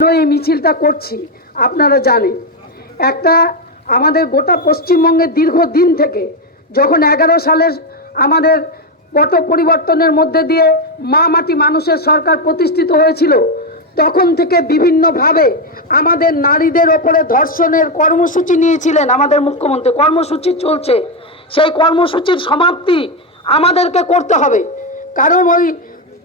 এই মিছিলটা করছি আপনারা জানেন। একটা আমাদের গোটা পশ্চিমবঙ্গের দীর্ঘদিন থেকে যখন 11 সালের আমাদের পট পরিবর্তনের মধ্যে দিয়ে মা মাটি মানুষের সরকার প্রতিষ্ঠিত হয়েছিল, তখন থেকে বিভিন্নভাবে আমাদের নারীদের ওপরে ধর্ষণের কর্মসূচি নিয়েছিলেন আমাদের মুখ্যমন্ত্রী। কর্মসূচি চলছে, সেই কর্মসূচির সমাপ্তি আমাদেরকে করতে হবে। কারণ ওই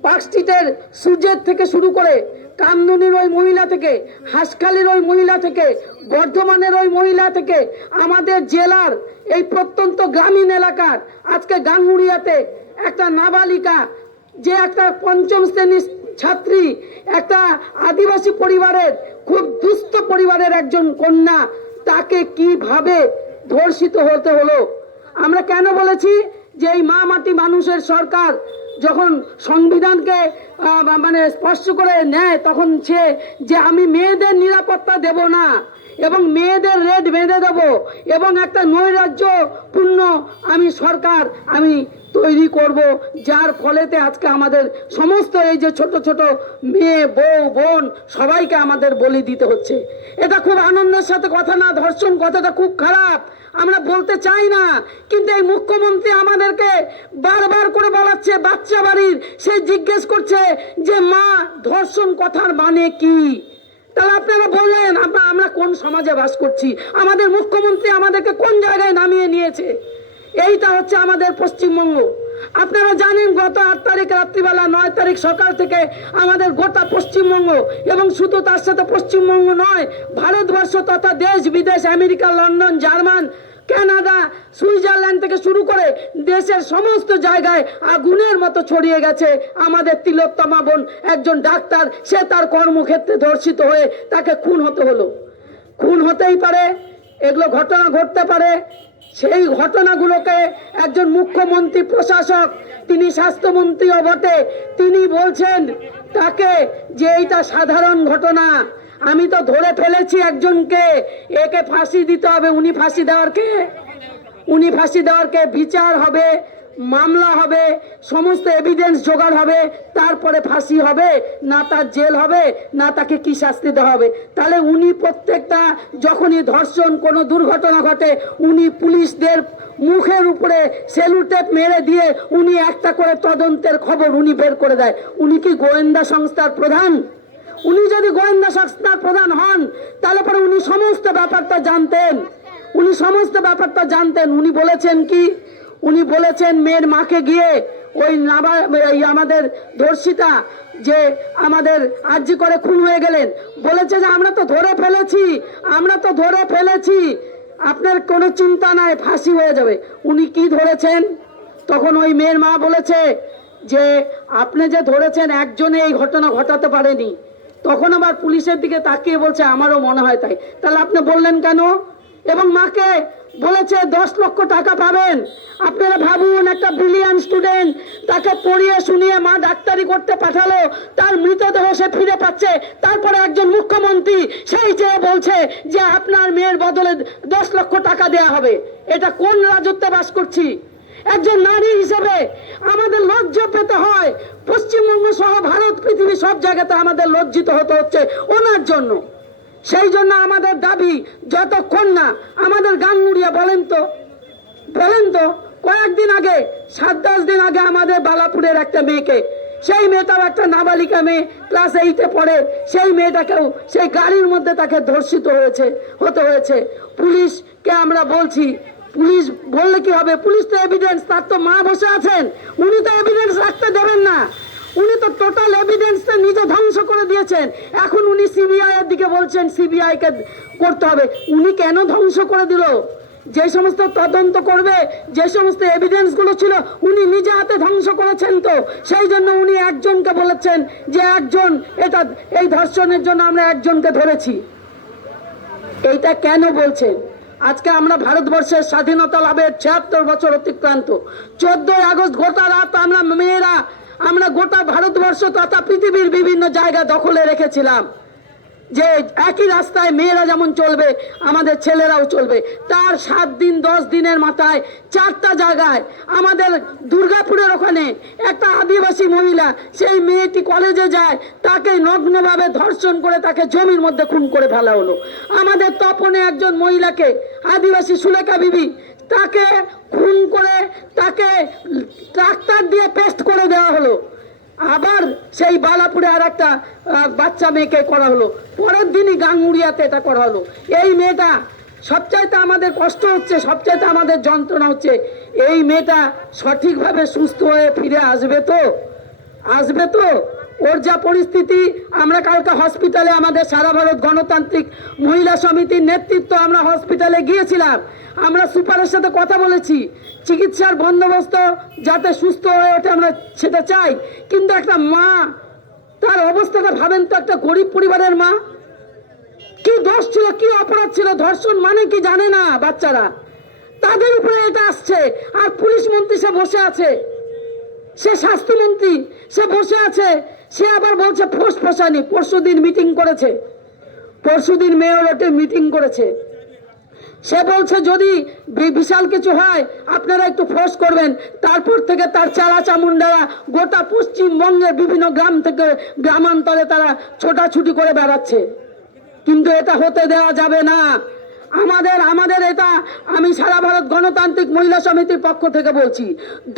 পার্ক স্ট্রিটের সূর্যের থেকে শুরু করে কামদুনির ওই মহিলা থেকে, হাসখালির ওই মহিলা থেকে, বর্ধমানের ওই মহিলা থেকে, আমাদের জেলার এই প্রত্যন্ত গ্রামীণ এলাকার আজকে গাঙ্গুড়িয়াতে একটা নাবালিকা, যে একটা পঞ্চম শ্রেণীর ছাত্রী, একটা আদিবাসী পরিবারের, খুব দুস্থ পরিবারের একজন কন্যা, তাকে কিভাবে ধর্ষিত হতে হলো। আমরা কেন বলেছি যে এই মা মাটি মানুষের সরকার যখন সংবিধানকে মানে স্পষ্ট করে নেয়, তখন সে যে আমি মেয়েদের নিরাপত্তা দেব না এবং মেয়েদের রেড বেঁধে দেব এবং একটা নৈরাজ্যপূর্ণ আমি সরকার আমি তৈরি করব, যার ফলেতে আজকে আমাদের সমস্ত এই যে ছোট ছোট মেয়ে, বউ, বোন সবাইকে আমাদের বলি দিতে হচ্ছে। এটা খুব আনন্দের সাথে কথা না, ধর্ষণ কথাটা খুব খারাপ, আমরা বলতে চাই না, কিন্তু এই মুখ্যমন্ত্রী আমাদেরকে বারবার করে বলাচ্ছে বাচ্চা বাড়ির, সে জিজ্ঞেস করছে যে মা ধর্ষণ কথার মানে কি। তাহলে আপনারা বলেন আমরা কোন সমাজে বাস করছি? আমাদের মুখ্যমন্ত্রী আমাদেরকে কোন জায়গায় নামিয়ে নিয়েছে? এইটা হচ্ছে আমাদের পশ্চিমবঙ্গ। আপনারা জানেন গত 8 তারিখ রাত্রিবেলা 9 তারিখ সকাল থেকে আমাদের গোটা পশ্চিমবঙ্গ, এবং শুধু তার সাথে পশ্চিমবঙ্গ নয়, ভারতবর্ষ তথা দেশ বিদেশ, America, London, German, Canada, Switzerland থেকে শুরু করে দেশের সমস্ত জায়গায় আগুনের মতো ছড়িয়ে গেছে। আমাদের তিলোত্তমা বোন একজন ডাক্তার, সে তার কর্মক্ষেত্রে ধর্ষিত হয়ে তাকে খুন হতে হলো। খুন হতেই পারে, এগুলো ঘটনা ঘটতে পারে। সেই ঘটনাগুলোকে একজন মুখ্যমন্ত্রী, প্রশাসক, তিনি স্বাস্থ্যমন্ত্রীও বটে, তিনি বলছেন তাকে যে এইটা সাধারণ ঘটনা, আমি তো ধরে ফেলেছি একজনকে, একে ফাঁসি দিতে হবে। উনি ফাঁসি দেওয়ার কে? উনি ফাঁসি দেওয়ার কে? বিচার হবে, মামলা হবে, সমস্ত এভিডেন্স জোগাড় হবে, তারপরে ফাঁসি হবে, না তার জেল হবে, না তাকে কি শাস্তি দেওয়া হবে। তাহলে উনি প্রত্যেকটা যখনই ধর্ষণ কোনো দুর্ঘটনা ঘটে, উনি পুলিশদের মুখের উপরে সেলুটেপ মেরে দিয়ে উনি একটা করে তদন্তের খবর উনি বের করে দেয়। উনি কি গোয়েন্দা সংস্থার প্রধান? উনি যদি গোয়েন্দা সংস্থার প্রধান হন, তাহলে পরে উনি সমস্ত ব্যাপারটা জানতেন। উনি সমস্ত ব্যাপারটা জানতেন। উনি বলেছেন কি? উনি বলেছেন মেয়ের মাকে গিয়ে ওই আমাদের ধর্ষিতা যে আমাদের আর্জি করে খুন হয়ে গেলেন, বলেছে যে আমরা তো ধরে ফেলেছি, আমরা তো ধরে ফেলেছি, আপনার কোনো চিন্তা নাই, ফাঁসি হয়ে যাবে। উনি কি ধরেছেন? তখন ওই মেয়ের মা বলেছে যে আপনি যে ধরেছেন একজনে এই ঘটনা ঘটাতে পারেনি। তখন আবার পুলিশের দিকে তাকিয়ে বলছে আমারও মনে হয় তাই। তাহলে আপনি বললেন কেন? এবং মাকে বলেছে 10 লক্ষ টাকা পাবেন। আপনারা ভাবুন, একটা ব্রিলিয়ান্ট স্টুডেন্ট, তাকে পড়িয়ে শুনিয়ে মা ডাক্তারি করতে পাঠালো, তার মৃতদেহ সে ফিরে পাচ্ছে, তারপরে একজন মুখ্যমন্ত্রী সেই যে বলছে যে আপনার মেয়ের বদলে 10 লক্ষ টাকা দেয়া হবে। এটা কোন রাজত্বে বাস করছি? একজন নারী হিসেবে আমাদের লজ্জা পেতে হয়। পশ্চিমবঙ্গ সহ ভারত, পৃথিবী সব জায়গাতে আমাদের লজ্জিত হতে হচ্ছে ওনার জন্য। সেই জন্য আমাদের দাবি, যতক্ষণ না আমাদের গাঙ্গুড়িয়া, বলেন তো কয়েকদিন আগে, 7-10 দিন আগে আমাদের বালাপুরের একটা মেয়েকে, সেই মেয়েটাও একটা নাবালিকা মেয়ে, ক্লাস 8-এ পড়ে, সেই মেয়েটাকেও সেই গাড়ির মধ্যে তাকে ধর্ষিত হতে হয়েছে। পুলিশকে আমরা বলছি, পুলিশ বললে কি হবে? পুলিশ তো এভিডেন্স, তার তো মা বসে আছেন, উনি তো এভিডেন্স রাখতে দেবেন না। উনি তো টোটাল এভিডেন্সটা নিজে ধ্বংস করে দিয়েছেন। এখন উনি সিবিআই এর দিকে বলছেন সিবিআই কে করতে হবে। উনি কেন ধ্বংস করে দিল? যে সমস্ত তদন্ত করবে, যে সমস্ত এভিডেন্স গুলো ছিল, উনি নিজে হাতে ধ্বংস করেছেন। তো সেই জন্য উনি একজনকে বলেছেন যে একজন, এটা এই ধর্ষণের জন্য আমরা একজনকে ধরেছি। এইটা কেন বলছেন? আজকে আমরা ভারতবর্ষের স্বাধীনতা লাভের 76 বছর অতিক্রান্ত। 14ই আগস্ট গোটা রাত আমরা মেয়েরা, আমরা গোটা ভারতবর্ষ তথা পৃথিবীর বিভিন্ন জায়গা দখলে রেখেছিলাম। যে একই রাস্তায় মেয়েরা যেমন চলবে আমাদের ছেলেরাও চলবে। তার 7 দিন 10 দিনের মাথায় 4টা জায়গায় আমাদের দুর্গাপুরের ওখানে একটা আদিবাসী মহিলা, সেই মেয়েটি কলেজে যায়, তাকে নগ্নভাবে ধর্ষণ করে তাকে জমির মধ্যে খুন করে ফেলা হলো। আমাদের তপনে একজন মহিলাকে, আদিবাসী সুলেখা বিবি, তাকে খুন করে তাকে ট্রাক্টর দিয়ে পেস্ট করে দেওয়া হলো। আবার সেই বালাপুরে আর একটা বাচ্চা মেয়েকে করা হলো, পরের দিনই গাঙ্গুড়িয়াতে এটা করা হলো। এই মেয়েটা সবচাইতে আমাদের কষ্ট হচ্ছে, সবচাইতে আমাদের যন্ত্রণা হচ্ছে, এই মেয়েটা সঠিকভাবে সুস্থ হয়ে ফিরে আসবে তো? আসবে তো? ওর যা পরিস্থিতি, আমরা কালকে হসপিটালে আমাদের সারা ভারত গণতান্ত্রিক মহিলা সমিতির নেতৃত্ব আমরা হসপিটালে গিয়েছিলাম। আমরা সুপারের সাথে কথা বলেছি, চিকিৎসার বন্দোবস্ত যাতে সুস্থ হয়ে ওঠে আমরা সেটা চাই। কিন্তু একটা মা, তার অবস্থাটা ভাবেন তো, একটা গরিব পরিবারের মা, কি দোষ ছিল, কি অপরাধ ছিল? ধর্ষণ মানে কি জানে না বাচ্চারা, তাদের উপরে এটা আসছে। আর পুলিশ মন্ত্রী সে বসে আছে, সে স্বাস্থ্যমন্ত্রী সে বসে আছে, সে আবার বলছে ফোর্স ফসানি। পরশুদিন মিটিং করেছে, পরশুদিন মেয়রটে মিটিং করেছে, সে বলছে যদি বিশাল কিছু হয় আপনারা একটু ফোর্স করবেন। তারপর থেকে তার চালা চামুন্ডারা গোটা পশ্চিমবঙ্গের বিভিন্ন গ্রাম থেকে গ্রামান্তরে তারা ছোটাছুটি করে বেড়াচ্ছে। কিন্তু এটা হতে দেওয়া যাবে না। আমাদের এটা আমি সারা ভারত গণতান্ত্রিক মহিলা সমিতির পক্ষ থেকে বলছি,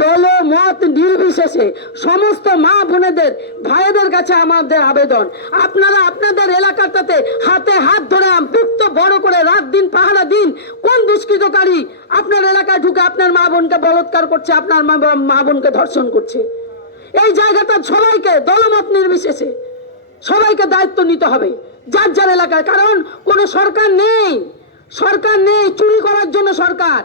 দল মত নির্বিশেষে সমস্ত মা বোনেদের ভাইদের কাছে আমাদের আবেদন, আপনারা আপনাদের এলাকাটাতে হাতে হাত ধরে বৃত্ত বড় করে রাত দিন পাহারা দিন। কোন দুষ্কৃতকারী আপনার এলাকায় ঢুকে আপনার মা বোনকে বলৎকার করছে, আপনার মা বোনকে ধর্ষণ করছে? এই জায়গাটা সবাইকে দলমত নির্বিশেষে সবাইকে দায়িত্ব নিতে হবে যার যার এলাকায়। কারণ কোনো সরকার নেই, সরকার নেই চুরি করার জন্য সরকার।